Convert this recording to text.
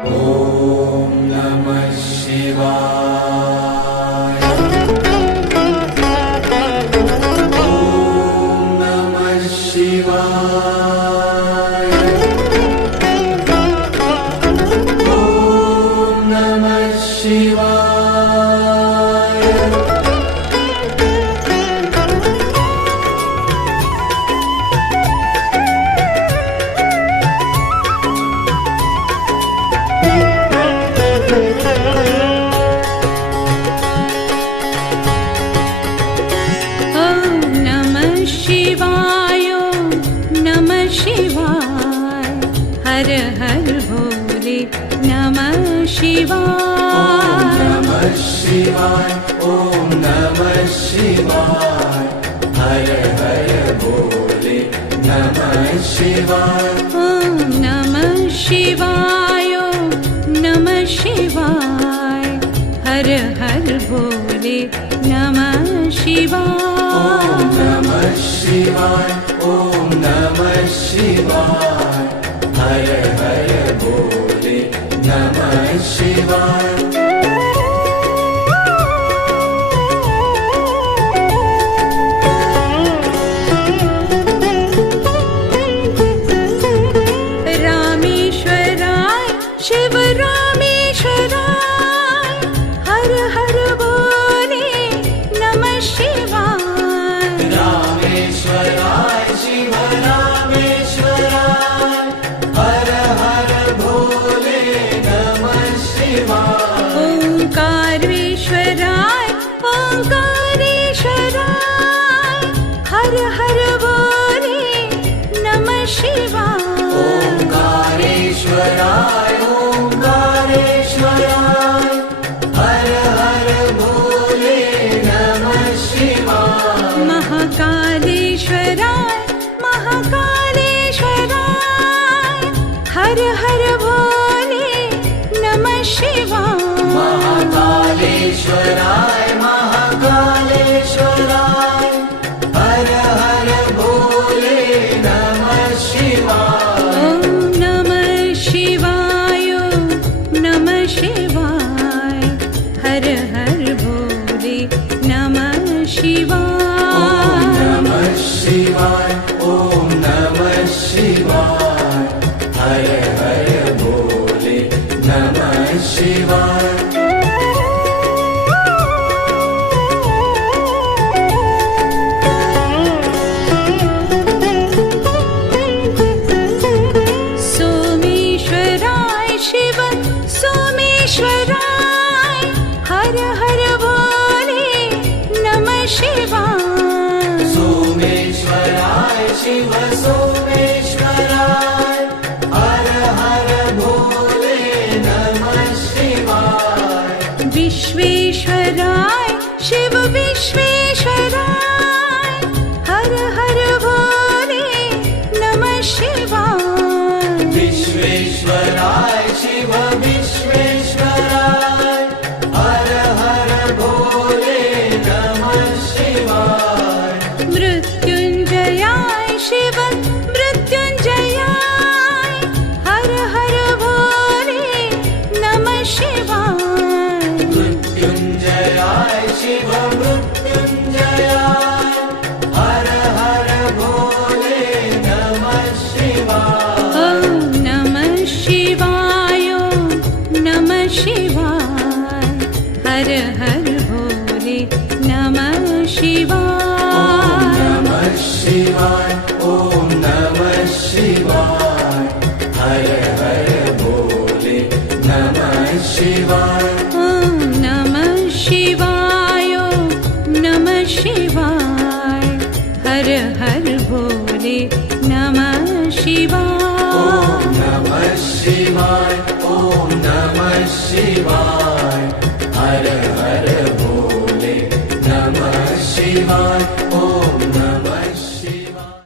ॐ नमः शिवाय। ॐ नमः शिवाय। ॐ नमः शिवाय। हर हर भोले नमः शिवाय। नमः शिवाय। ॐ नमः शिवाय। हर हर भोले नमः शिवाय। ॐ नमः शिवाय। नमः शिवाय। हर हर भोले नमः शिवाय। नमः शिवाय। ॐ नमः शिवाय। हर हर भोले नमः शिवाय। रामेश्वराय शिव रामेश्वराय। हर हर भोले नमः शिवाय। रामेश्वराय शिव रामेश्वराय। हर हर भोले नमः शिवाय। ओंकारेश्वराय ओंकारेश्वराय। हर हर भोले नमः शिवाय। ओंकारेश्वराय ओंकारेश्वराय। हर हर भोले नमः शिवाय। महाकालेश्वराय महाकालेश्वराय। हर हर भोले नमः शिवाय। महाकालेश्वराय महाकालेश्वराय। हर हर भोले नमः शिवाय। ॐ नमः शिवाय। नमः शिवाय। हर हर भोले नमः शिवाय। नमः शिवाय। ॐ नमः शिवाय। हर हर भोले नमः शिवाय। सोमेश्वराय शिव सोमेश्वराय। हर हर भोले नमः शिवाय। सोमेश्वराय शिव सोमेश्वराय। हर हर भोले नमः शिवाय। विश्वेश्वराय शिव विश्वेश्वराय। हर हर भोले नमः शिवाय। विश्वेश्वराय शिव विश्वेश्वराय।